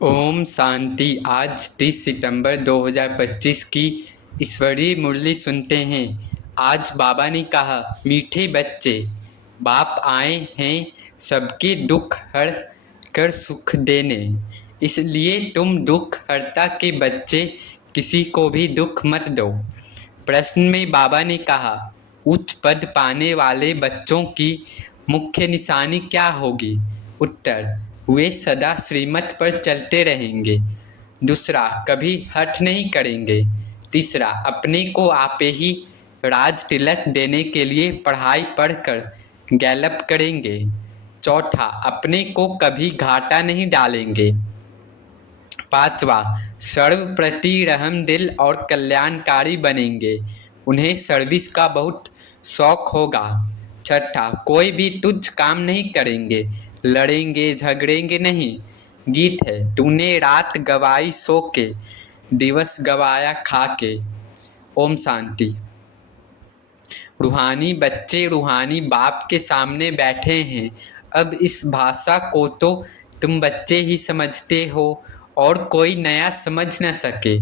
ओम शांति। आज 30 सितंबर 2025 की ईश्वरीय मुरली सुनते हैं। आज बाबा ने कहा, मीठे बच्चे, बाप आए हैं सबके दुख हर कर सुख देने, इसलिए तुम दुख हरता के बच्चे किसी को भी दुख मत दो। प्रश्न में बाबा ने कहा, उच्च पद पाने वाले बच्चों की मुख्य निशानी क्या होगी? उत्तर, वे सदा श्रीमत पर चलते रहेंगे। दूसरा, कभी हठ नहीं करेंगे। तीसरा, अपने को आपे ही राज तिलक देने के लिए पढ़ाई पढ़कर गैलप करेंगे। चौथा, अपने को कभी घाटा नहीं डालेंगे। पांचवा, सर्व प्रति रहम दिल और कल्याणकारी बनेंगे। उन्हें सर्विस का बहुत शौक होगा। छठा, कोई भी तुच्छ काम नहीं करेंगे, लड़ेंगे झगड़ेंगे नहीं। गीत है, तूने रात गवाई सो के, दिवस गवाया खा के। ओम शांति। रूहानी बच्चे रूहानी बाप के सामने बैठे हैं। अब इस भाषा को तो तुम बच्चे ही समझते हो और कोई नया समझ न सके।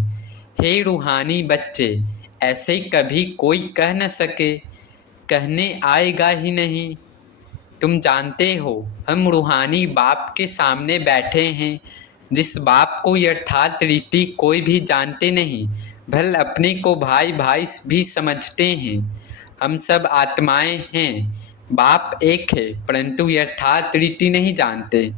हे रूहानी बच्चे, ऐसे कभी कोई कह न सके, कहने आएगा ही नहीं। तुम जानते हो, हम रूहानी बाप के सामने बैठे हैं, जिस बाप को यथार्थ रीति कोई भी जानते नहीं, भल अपने को भाई भाई भी समझते हैं। हम सब आत्माएं हैं, बाप एक है, परंतु यथार्थ रीति नहीं जानते।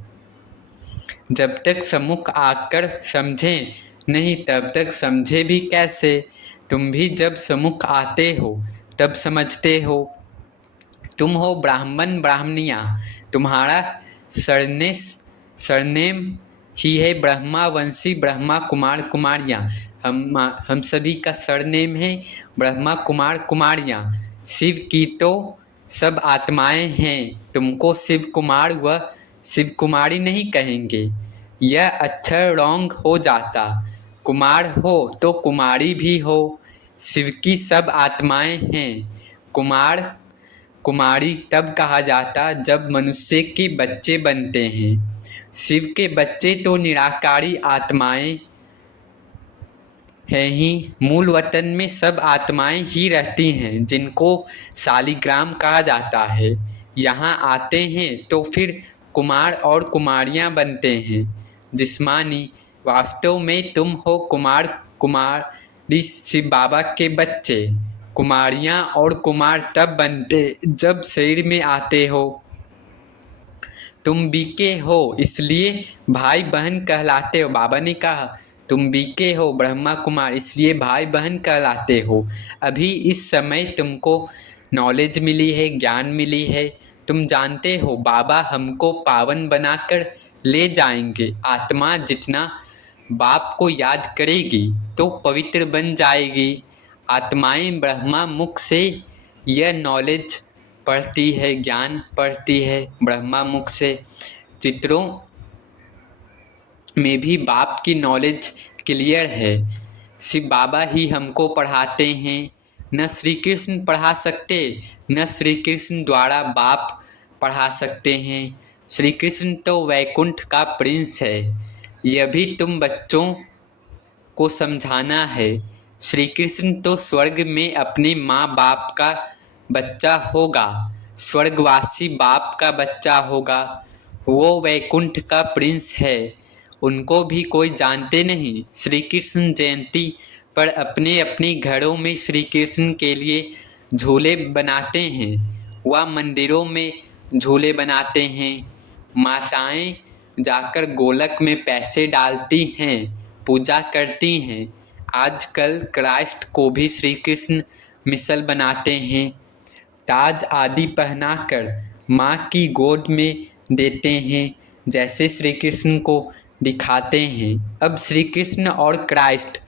जब तक सम्मुख आकर समझें नहीं, तब तक समझे भी कैसे? तुम भी जब सम्मुख आते हो तब समझते हो। तुम हो ब्राह्मण ब्राह्मणियाँ, तुम्हारा सरनेम ही है ब्रह्मा वंशी ब्रह्मा कुमार कुमारियाँ। हम सभी का सरनेम है ब्रह्मा कुमार कुमारियाँ। शिव की तो सब आत्माएं हैं, तुमको शिव कुमार व शिव कुमारी नहीं कहेंगे, यह अक्षर रॉन्ग हो जाता। कुमार हो तो कुमारी भी हो। शिव की सब आत्माएं हैं, कुमार कुमारी तब कहा जाता जब मनुष्य के बच्चे बनते हैं। शिव के बच्चे तो निराकारी आत्माएं हैं ही। मूल वतन में सब आत्माएं ही रहती हैं, जिनको शालिग्राम कहा जाता है। यहाँ आते हैं तो फिर कुमार और कुमारियाँ बनते हैं। जिस्मानी वास्तव में तुम हो कुमार कुमारी शिव बाबा के बच्चे। कुमारियाँ और कुमार तब बनते जब शरीर में आते हो। तुम बीके हो इसलिए भाई बहन कहलाते हो। बाबा ने कहा, तुम बीके हो ब्रह्मा कुमार, इसलिए भाई बहन कहलाते हो। अभी इस समय तुमको नॉलेज मिली है, ज्ञान मिली है। तुम जानते हो बाबा हमको पावन बनाकर ले जाएंगे। आत्मा जितना बाप को याद करेगी तो पवित्र बन जाएगी। आत्माएं ब्रह्मा मुख से यह नॉलेज पढ़ती है, ज्ञान पढ़ती है ब्रह्मा मुख से। चित्रों में भी बाप की नॉलेज क्लियर है। शिव बाबा ही हमको पढ़ाते हैं, न श्री कृष्ण पढ़ा सकते, न श्री कृष्ण द्वारा बाप पढ़ा सकते हैं। श्री कृष्ण तो वैकुंठ का प्रिंस है, यह भी तुम बच्चों को समझाना है। श्री कृष्ण तो स्वर्ग में अपने माँ बाप का बच्चा होगा, स्वर्गवासी बाप का बच्चा होगा। वो वैकुंठ का प्रिंस है, उनको भी कोई जानते नहीं। श्री कृष्ण जयंती पर अपने अपने घरों में श्री कृष्ण के लिए झूले बनाते हैं, वह मंदिरों में झूले बनाते हैं। माताएं जाकर गोलक में पैसे डालती हैं, पूजा करती हैं। आजकल क्राइस्ट को भी श्री कृष्ण मिसल बनाते हैं, ताज आदि पहनाकर माँ की गोद में देते हैं, जैसे श्री कृष्ण को दिखाते हैं। अब श्री कृष्ण और क्राइस्ट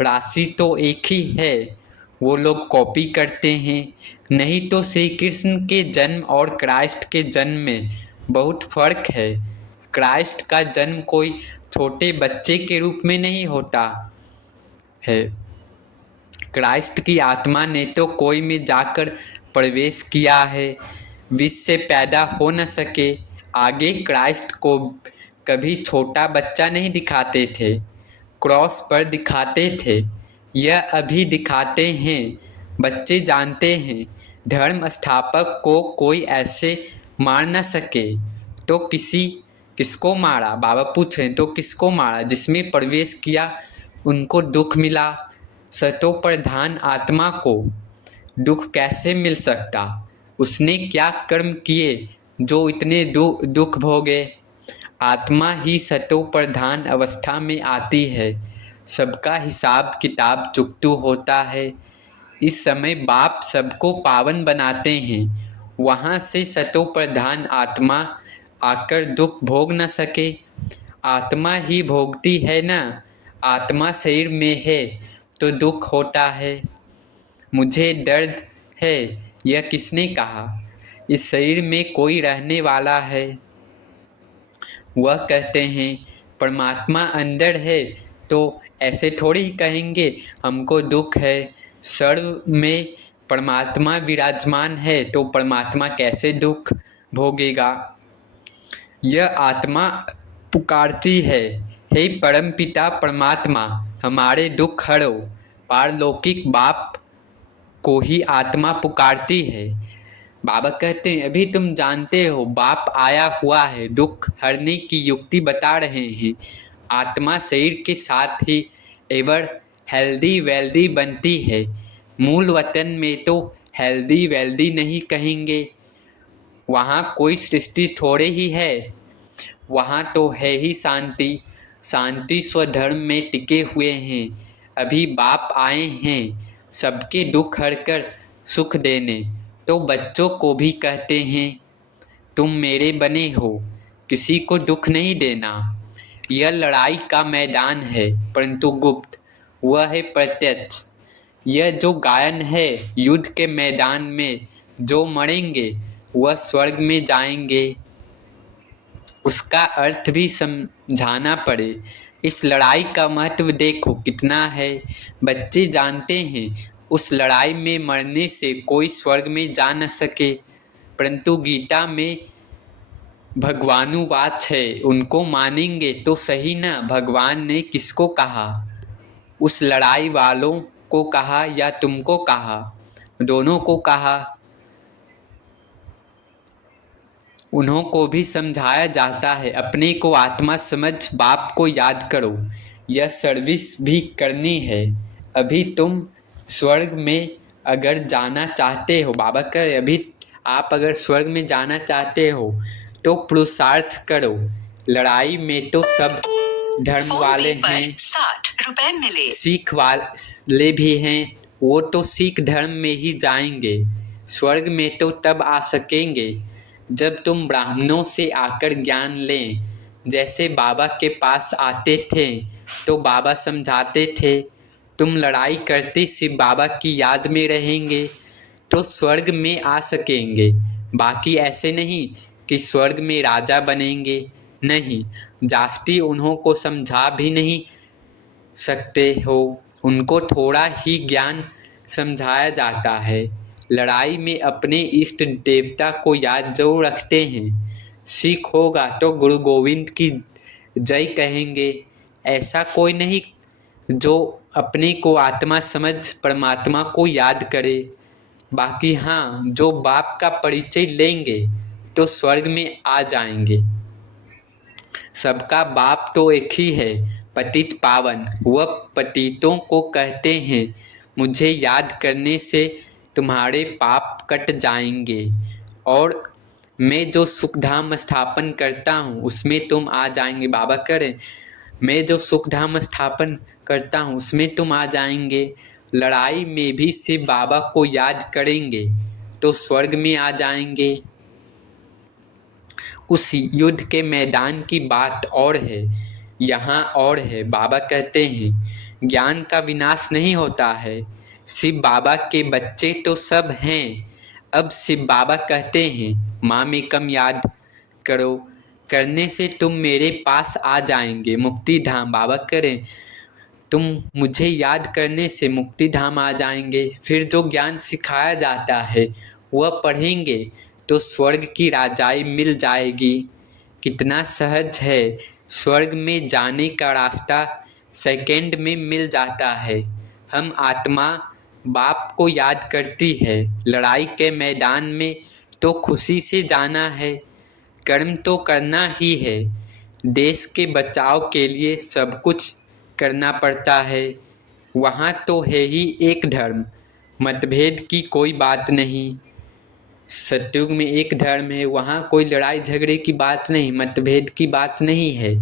राशि तो एक ही है, वो लोग कॉपी करते हैं। नहीं तो श्री कृष्ण के जन्म और क्राइस्ट के जन्म में बहुत फर्क है। क्राइस्ट का जन्म कोई छोटे बच्चे के रूप में नहीं होता है। क्राइस्ट की आत्मा ने तो कोई में जाकर प्रवेश किया है, विष से पैदा हो न सके। आगे कभी छोटा बच्चा नहीं दिखाते थे, क्रॉस पर दिखाते थे। यह अभी दिखाते हैं। बच्चे जानते हैं धर्म स्थापक को कोई ऐसे मार न सके तो किसको मारा? बाबा पूछ रहे हैं, तो किसको मारा? जिसमें प्रवेश किया उनको दुख मिला। सतो प्रधान आत्मा को दुख कैसे मिल सकता? उसने क्या कर्म किए जो इतने दुख भोगे? आत्मा ही सतो प्रधान अवस्था में आती है, सबका हिसाब किताब चुकतू होता है। इस समय बाप सबको पावन बनाते हैं, वहाँ से सतो प्रधान आत्मा आकर दुख भोग न सके। आत्मा ही भोगती है ना। आत्मा शरीर में है तो दुख होता है। मुझे दर्द है, यह किसने कहा? इस शरीर में कोई रहने वाला है। वह कहते हैं परमात्मा अंदर है तो ऐसे थोड़ी ही कहेंगे हमको दुख है। सर्व में परमात्मा विराजमान है तो परमात्मा कैसे दुख भोगेगा? यह आत्मा पुकारती है, हे परमपिता परमात्मा हमारे दुख हरो। पारलौकिक बाप को ही आत्मा पुकारती है। बाबा कहते हैं अभी तुम जानते हो बाप आया हुआ है, दुख हरने की युक्ति बता रहे हैं। आत्मा शरीर के साथ ही एवर हेल्दी वेल्दी बनती है। मूल वतन में तो हेल्दी वेल्दी नहीं कहेंगे, वहाँ कोई सृष्टि थोड़े ही है। वहाँ तो है ही शांति। शांति स्वधर्म में टिके हुए हैं। अभी बाप आए हैं सबके दुख हरकर सुख देने, तो बच्चों को भी कहते हैं तुम मेरे बने हो, किसी को दुख नहीं देना। यह लड़ाई का मैदान है परंतु गुप्त, वह है प्रत्यक्ष। यह जो गायन है युद्ध के मैदान में जो मरेंगे वह स्वर्ग में जाएंगे, उसका अर्थ भी समझाना पड़े। इस लड़ाई का महत्व देखो कितना है। बच्चे जानते हैं उस लड़ाई में मरने से कोई स्वर्ग में जा न सके, परंतु गीता में भगवानुवाच है, उनको मानेंगे तो सही ना। भगवान ने किसको कहा? उस लड़ाई वालों को कहा या तुमको कहा? दोनों को कहा। उन्हों को भी समझाया जाता है अपने को आत्मा समझ बाप को याद करो। यह सर्विस भी करनी है। अभी तुम स्वर्ग में अगर जाना चाहते हो, बाबा कह अभी आप अगर स्वर्ग में जाना चाहते हो तो पुरुषार्थ करो। लड़ाई में तो सब धर्म वाले हैं, 60 रुपए मिले। सिख वाले भी हैं, वो तो सिख धर्म में ही जाएंगे। स्वर्ग में तो तब आ सकेंगे जब तुम ब्राह्मणों से आकर ज्ञान लें। जैसे बाबा के पास आते थे तो बाबा समझाते थे, तुम लड़ाई करते सिर्फ बाबा की याद में रहेंगे तो स्वर्ग में आ सकेंगे। बाकी ऐसे नहीं कि स्वर्ग में राजा बनेंगे, नहीं। जास्ती उन्हों को समझा भी नहीं सकते हो, उनको थोड़ा ही ज्ञान समझाया जाता है। लड़ाई में अपने इष्ट देवता को याद जरूर रखते हैं। सिख होगा तो गुरु गोविंद की जय कहेंगे। ऐसा कोई नहीं जो अपने को आत्मा समझ परमात्मा को याद करे। बाकी हाँ, जो बाप का परिचय लेंगे तो स्वर्ग में आ जाएंगे। सबका बाप तो एक ही है, पतित पावन। वह पतितों को कहते हैं मुझे याद करने से तुम्हारे पाप कट जाएंगे और मैं जो सुखधाम स्थापन करता हूँ उसमें तुम आ जाएंगे। बाबा करें मैं जो सुखधाम स्थापन करता हूँ उसमें तुम आ जाएंगे। लड़ाई में भी सिर्फ बाबा को याद करेंगे तो स्वर्ग में आ जाएंगे। उस युद्ध के मैदान की बात और है, यहाँ और है। बाबा कहते हैं ज्ञान का विनाश नहीं होता है। शिव बाबा के बच्चे तो सब हैं। अब शिव बाबा कहते हैं माँ में कम याद करो, करने से तुम मेरे पास आ जाएंगे मुक्ति धाम। बाबा करें तुम मुझे याद करने से मुक्ति धाम आ जाएंगे। फिर जो ज्ञान सिखाया जाता है वह पढ़ेंगे तो स्वर्ग की राजाई मिल जाएगी। कितना सहज है स्वर्ग में जाने का रास्ता सेकंड में मिल जाता है। हम आत्मा बाप को याद करती है। लड़ाई के मैदान में तो खुशी से जाना है, कर्म तो करना ही है। देश के बचाव के लिए सब कुछ करना पड़ता है। वहाँ तो है ही एक धर्म, मतभेद की कोई बात नहीं। सतयुग में एक धर्म है, वहाँ कोई लड़ाई झगड़े की बात नहीं, मतभेद की बात नहीं है।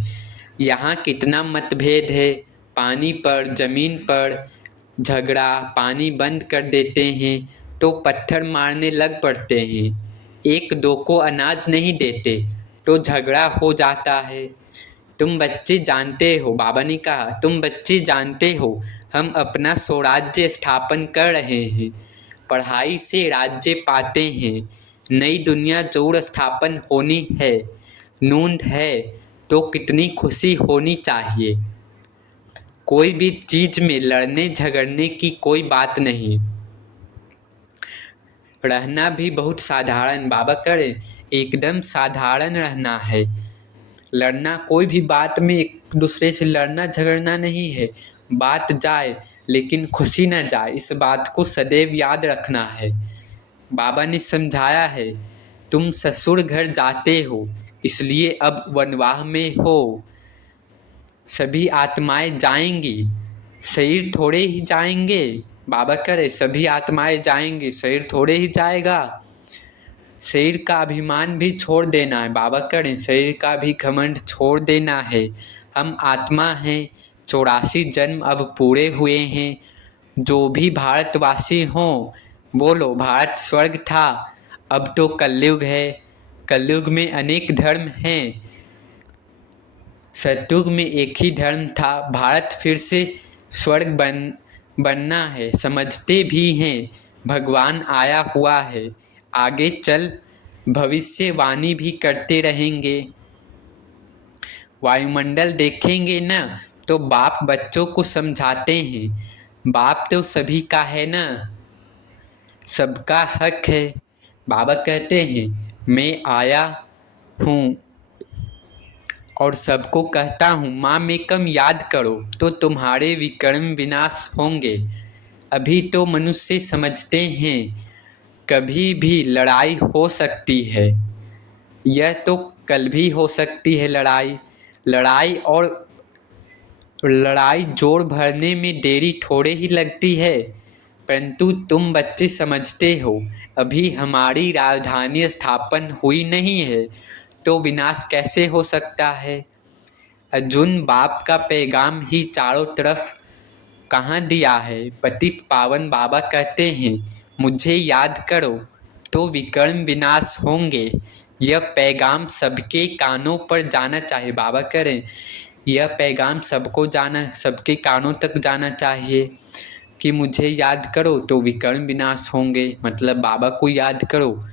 यहाँ कितना मतभेद है, पानी पर, जमीन पर झगड़ा, पानी बंद कर देते हैं तो पत्थर मारने लग पड़ते हैं। एक दो को अनाज नहीं देते तो झगड़ा हो जाता है। तुम बच्चे जानते हो, बाबा ने कहा, तुम बच्चे जानते हो हम अपना स्वराज्य स्थापन कर रहे हैं। पढ़ाई से राज्य पाते हैं। नई दुनिया जोड़ स्थापन होनी है। नूंद है तो कितनी खुशी होनी चाहिए। कोई भी चीज में लड़ने झगड़ने की कोई बात नहीं। रहना भी बहुत साधारण, बाबा करे एकदम साधारण रहना है। लड़ना कोई भी बात में एक दूसरे से लड़ना झगड़ना नहीं है। बात जाए लेकिन खुशी न जाए, इस बात को सदैव याद रखना है। बाबा ने समझाया है, तुम ससुर घर जाते हो इसलिए अब वनवाह में हो। सभी आत्माएं जाएंगी, शरीर थोड़े ही जाएंगे। बाबा करे सभी आत्माएं जाएंगी, शरीर थोड़े ही जाएगा। शरीर का अभिमान भी छोड़ देना है। बाबा करें शरीर का भी घमंड छोड़ देना है। हम आत्मा हैं, 84 जन्म अब पूरे हुए हैं। जो भी भारतवासी हों, बोलो भारत स्वर्ग था, अब तो कलयुग है। कलयुग में अनेक धर्म हैं, सतयुग में एक ही धर्म था। भारत फिर से स्वर्ग बनना है, समझते भी हैं भगवान आया हुआ है। आगे चल भविष्यवाणी भी करते रहेंगे। वायुमंडल देखेंगे ना तो बाप बच्चों को समझाते हैं, बाप तो सभी का है ना, सबका हक है। बाबा कहते हैं मैं आया हूँ और सबको कहता हूँ माँ में कम याद करो तो तुम्हारे विकर्म विनाश होंगे। अभी तो मनुष्य समझते हैं कभी भी लड़ाई हो सकती है। यह तो कल भी हो सकती है लड़ाई जोर भरने में देरी थोड़े ही लगती है। परंतु तुम बच्चे समझते हो अभी हमारी राजधानी स्थापन हुई नहीं है तो विनाश कैसे हो सकता है। अर्जुन बाप का पैगाम ही चारों तरफ कहाँ दिया है। पतित पावन बाबा कहते हैं मुझे याद करो तो विकर्म विनाश होंगे। यह पैगाम सबके कानों पर जाना चाहिए। बाबा करें यह पैगाम सबके कानों तक जाना चाहिए कि मुझे याद करो तो विकर्म विनाश होंगे। मतलब बाबा को याद करो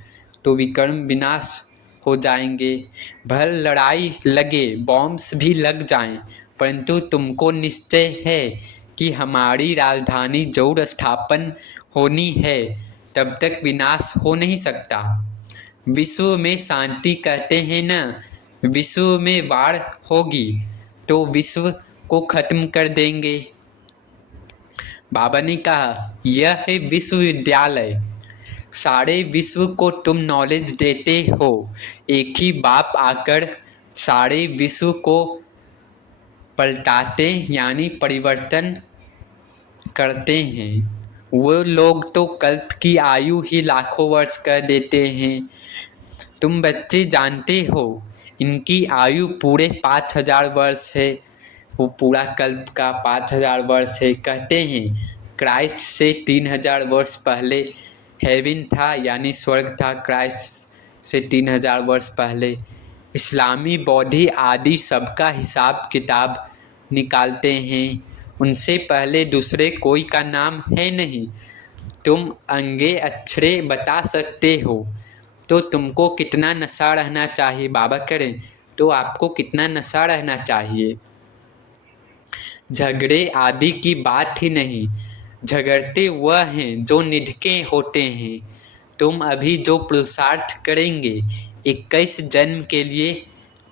तो विकर्म विनाश हो जाएंगे। भर लड़ाई लगे, बॉम्ब्स भी लग जाएं, परंतु तुमको निश्चय है कि हमारी राजधानी जरूर स्थापन होनी है, तब तक विनाश हो नहीं सकता। विश्व में शांति कहते हैं ना, विश्व में वार होगी तो विश्व को खत्म कर देंगे। बाबा ने कहा यह है विश्वविद्यालय, सारे विश्व को तुम नॉलेज देते हो। एक ही बाप आकर सारे विश्व को पलटाते यानी परिवर्तन करते हैं। वो लोग तो कल्प की आयु ही लाखों वर्ष कर देते हैं। तुम बच्चे जानते हो इनकी आयु पूरे 5000 वर्ष है। वो पूरा कल्प का 5000 वर्ष है। कहते हैं क्राइस्ट से 3000 वर्ष पहले हेवन था यानी स्वर्ग था, क्राइस्ट से 3000 वर्ष पहले। इस्लामी बौद्धि आदि सबका हिसाब किताब निकालते हैं, उनसे पहले दूसरे कोई का नाम है नहीं। तुम अंगे अक्षरे बता सकते हो तो तुमको कितना नशा रहना चाहिए। बाबा करें तो आपको कितना नशा रहना चाहिए। झगड़े आदि की बात ही नहीं, झगड़ते वह हैं जो निधके होते हैं। तुम अभी जो पुरुषार्थ करेंगे 21 जन्म के लिए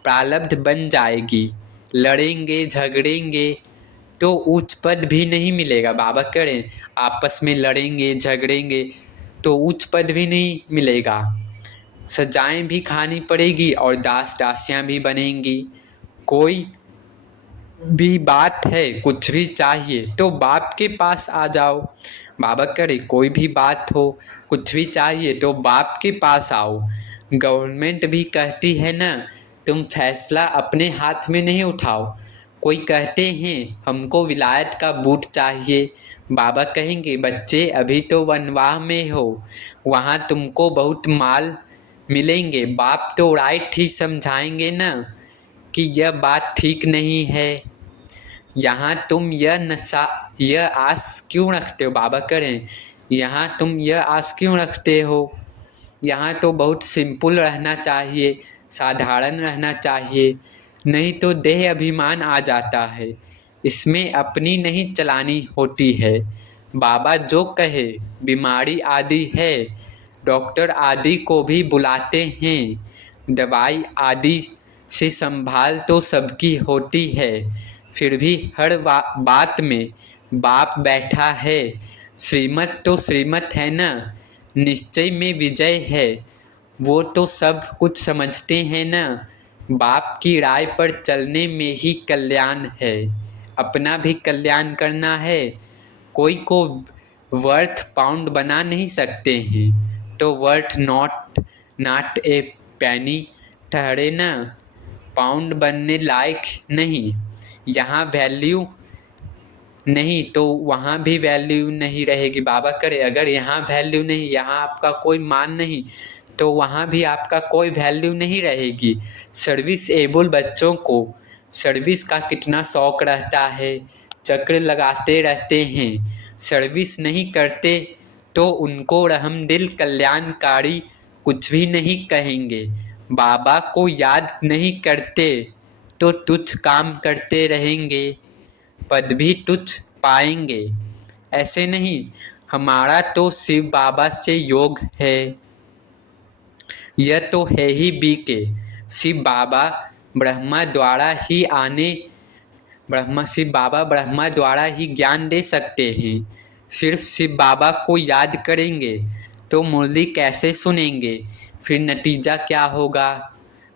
प्रारब्ध बन जाएगी। लड़ेंगे झगड़ेंगे तो उच्च पद भी नहीं मिलेगा। बाबा कह रहे हैं आपस में लड़ेंगे झगड़ेंगे तो उच्च पद भी नहीं मिलेगा, सजाएं भी खानी पड़ेगी और दास दासियां भी बनेंगी। कोई भी बात है, कुछ भी चाहिए तो बाप के पास आ जाओ। बाबा करे कोई भी बात हो, कुछ भी चाहिए तो बाप के पास आओ। गवर्नमेंट भी कहती है ना, तुम फैसला अपने हाथ में नहीं उठाओ। कोई कहते हैं हमको विलायत का बूट चाहिए, बाबा कहेंगे बच्चे अभी तो वनवाह में हो, वहाँ तुमको बहुत माल मिलेंगे। बाप तो राइट ही समझाएंगे ना कि यह बात ठीक नहीं है, यहाँ तुम यह आस क्यों रखते हो। बाबा करें यहाँ तुम यह आस क्यों रखते हो, यहाँ तो बहुत सिंपल रहना चाहिए, साधारण रहना चाहिए, नहीं तो देह अभिमान आ जाता है, इसमें अपनी नहीं चलानी होती है। बाबा जो कहे, बीमारी आदि है डॉक्टर आदि को भी बुलाते हैं, दवाई आदि से संभाल तो सबकी होती है, फिर भी हर बात में बाप बैठा है। श्रीमत तो श्रीमत है ना, निश्चय में विजय है, वो तो सब कुछ समझते हैं ना। बाप की राय पर चलने में ही कल्याण है, अपना भी कल्याण करना है। कोई को वर्थ पाउंड बना नहीं सकते हैं तो वर्थ नॉट ए पैनी ठहरे ना, पाउंड बनने लायक नहीं। यहाँ वैल्यू नहीं तो वहाँ भी वैल्यू नहीं रहेगी। बाबा करे अगर यहाँ वैल्यू नहीं, यहाँ आपका कोई मान नहीं तो वहाँ भी आपका कोई वैल्यू नहीं रहेगी। सर्विस एबल बच्चों को सर्विस का कितना शौक रहता है, चक्र लगाते रहते हैं, सर्विस नहीं करते तो उनको रहमदिल कल्याणकारी कुछ भी नहीं कहेंगे। बाबा को याद नहीं करते तो तुच्छ काम करते रहेंगे, पद भी तुच्छ पाएंगे। ऐसे नहीं, हमारा तो शिव बाबा से योग है, यह तो है ही बीके। शिव बाबा ब्रह्मा द्वारा ही ज्ञान दे सकते हैं। सिर्फ शिव बाबा को याद करेंगे तो मुरली कैसे सुनेंगे, फिर नतीजा क्या होगा।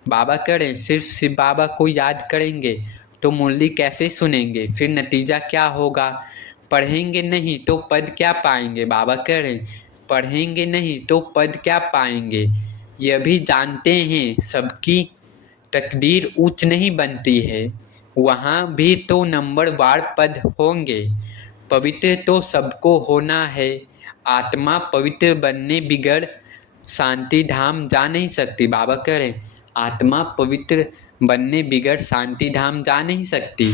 बाबा करें सिर्फ शिव बाबा को याद करेंगे तो मुरली कैसे सुनेंगे, फिर नतीजा क्या होगा। पढ़ेंगे नहीं तो पद क्या पाएंगे। बाबा करें पढ़ेंगे नहीं तो पद क्या पाएंगे। यह भी जानते हैं सबकी तकदीर ऊंच नहीं बनती है, वहाँ भी तो नंबरवार पद होंगे। पवित्र तो सबको होना है, आत्मा पवित्र बनने बिगड़ शांति धाम जा नहीं सकती। बाबा कह रहे आत्मा पवित्र बनने बिगड़ शांति धाम जा नहीं सकती।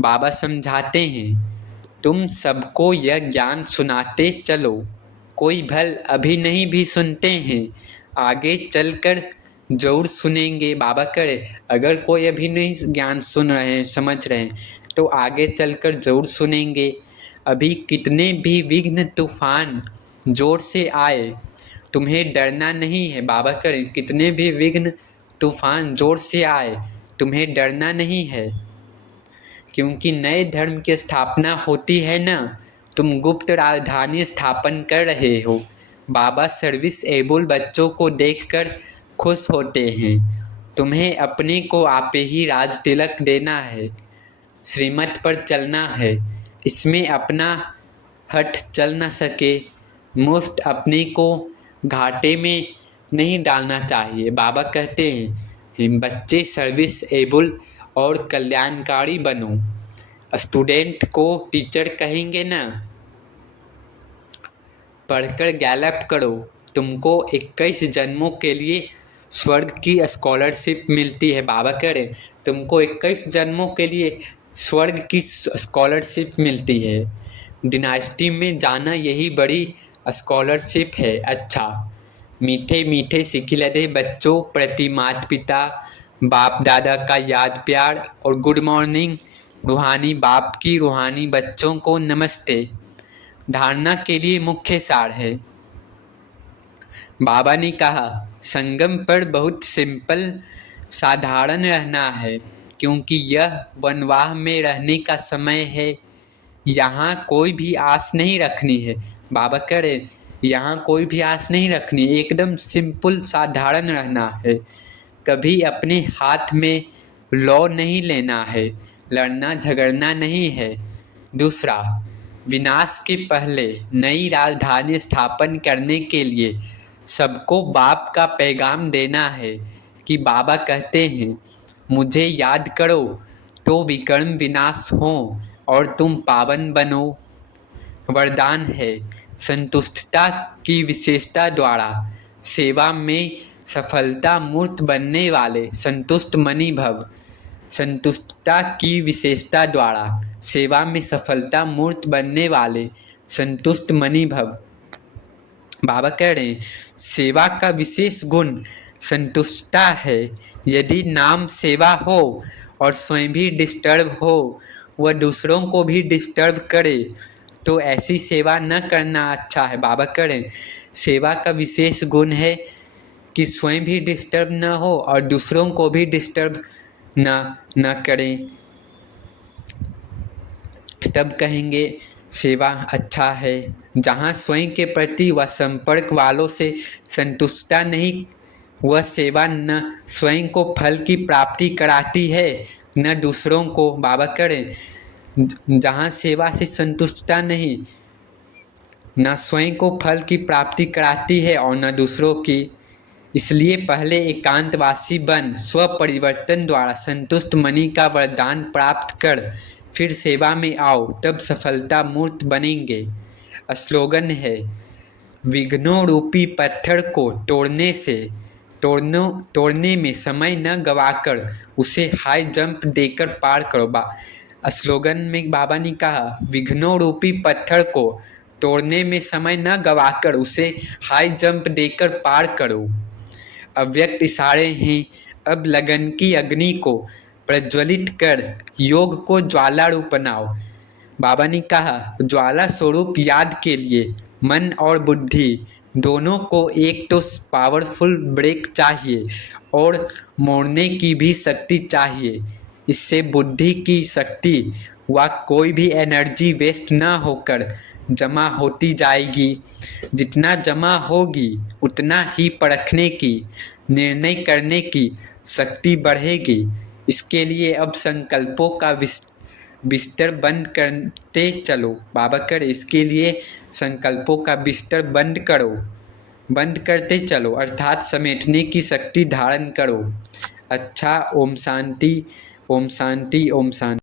बाबा समझाते हैं तुम सबको यह ज्ञान सुनाते चलो, कोई भल अभी नहीं भी सुनते हैं, आगे चलकर जरूर सुनेंगे। बाबा करे अगर कोई अभी नहीं ज्ञान सुन रहे हैं समझ रहे हैं तो आगे चलकर जरूर सुनेंगे। अभी कितने भी विघ्न तूफान जोर से आए तुम्हें डरना नहीं है। बाबा करे कितने भी विघ्न तूफान जोर से आए तुम्हें डरना नहीं है, क्योंकि नए धर्म की स्थापना होती है ना, तुम गुप्त राजधानी स्थापन कर रहे हो। बाबा सर्विस एबल बच्चों को देखकर खुश होते हैं, तुम्हें अपने को आपे ही राज तिलक देना है, श्रीमत पर चलना है, इसमें अपना हट चल न सके, मुफ्त अपने को घाटे में नहीं डालना चाहिए। बाबा कहते हैं बच्चे सर्विस एबल और कल्याणकारी बनो। स्टूडेंट को टीचर कहेंगे ना, पढ़कर गैलप करो, तुमको 21 जन्मों के लिए स्वर्ग की स्कॉलरशिप मिलती है। बाबा कह रहे तुमको 21 जन्मों के लिए स्वर्ग की स्कॉलरशिप मिलती है। डिनास्टी में जाना यही बड़ी स्कॉलरशिप है। अच्छा, मीठे मीठे सिखिलते बच्चों प्रति माता पिता बाप दादा का याद प्यार और गुड मॉर्निंग। रूहानी बाप की रूहानी बच्चों को नमस्ते। धारणा के लिए मुख्य सार है। बाबा ने कहा संगम पर बहुत सिंपल साधारण रहना है, क्योंकि यह वनवाह में रहने का समय है। यहाँ कोई भी आस नहीं रखनी है। बाबा कह रहे यहाँ कोई भी आस नहीं रखनी, एकदम सिंपल साधारण रहना है। कभी अपने हाथ में लौ नहीं लेना है, लड़ना झगड़ना नहीं है। दूसरा, विनाश के पहले नई राजधानी स्थापन करने के लिए सबको बाप का पैगाम देना है कि बाबा कहते हैं मुझे याद करो तो विकर्म विनाश हो और तुम पावन बनो। वरदान है, संतुष्टता की विशेषता द्वारा सेवा में सफलता मूर्त बनने वाले संतुष्ट मणि भव। संतुष्टता की विशेषता द्वारा सेवा में सफलता मूर्त बनने वाले संतुष्ट मणि भव। बाबा कह रहे हैं सेवा का विशेष गुण संतुष्टता है। यदि नाम सेवा हो और स्वयं भी डिस्टर्ब हो, वह दूसरों को भी डिस्टर्ब करे, तो ऐसी सेवा न करना अच्छा है। बाबा कह रहे हैं सेवा का विशेष गुण है कि स्वयं भी डिस्टर्ब न हो और दूसरों को भी डिस्टर्ब न करें, तब कहेंगे सेवा अच्छा है। जहाँ स्वयं के प्रति व संपर्क वालों से संतुष्टता नहीं, वह सेवा न स्वयं को फल की प्राप्ति कराती है न दूसरों को। बाबा करें जहाँ सेवा से संतुष्टता नहीं, न स्वयं को फल की प्राप्ति कराती है और न दूसरों की। इसलिए पहले एकांतवासी बन स्व परिवर्तन द्वारा संतुष्ट मणि का वरदान प्राप्त कर फिर सेवा में आओ, तब सफलता मूर्त बनेंगे। स्लोगन है, विघ्नों रूपी पत्थर को तोड़ने में समय न गवाकर उसे हाई जंप देकर पार करो। स्लोगन में बाबा ने कहा विघ्नों रूपी पत्थर को तोड़ने में समय न गवाकर उसे हाई जंप देकर पार करो। अव्यक्त इशारे हैं, अब लगन की अग्नि को प्रज्वलित कर योग को ज्वाला रूप बनाओ। बाबा ने कहा ज्वाला स्वरूप याद के लिए मन और बुद्धि दोनों को एक तो पावरफुल ब्रेक चाहिए और मोड़ने की भी शक्ति चाहिए। इससे बुद्धि की शक्ति व कोई भी एनर्जी वेस्ट ना होकर जमा होती जाएगी। जितना जमा होगी उतना ही परखने की, निर्णय करने की शक्ति बढ़ेगी। इसके लिए अब संकल्पों का बिस्तर बंद करते चलो। बाबा कर इसके लिए संकल्पों का बिस्तर बंद करो, बंद करते चलो, अर्थात समेटने की शक्ति धारण करो। अच्छा, ओम शांति, ओम शांति, ओम शांति।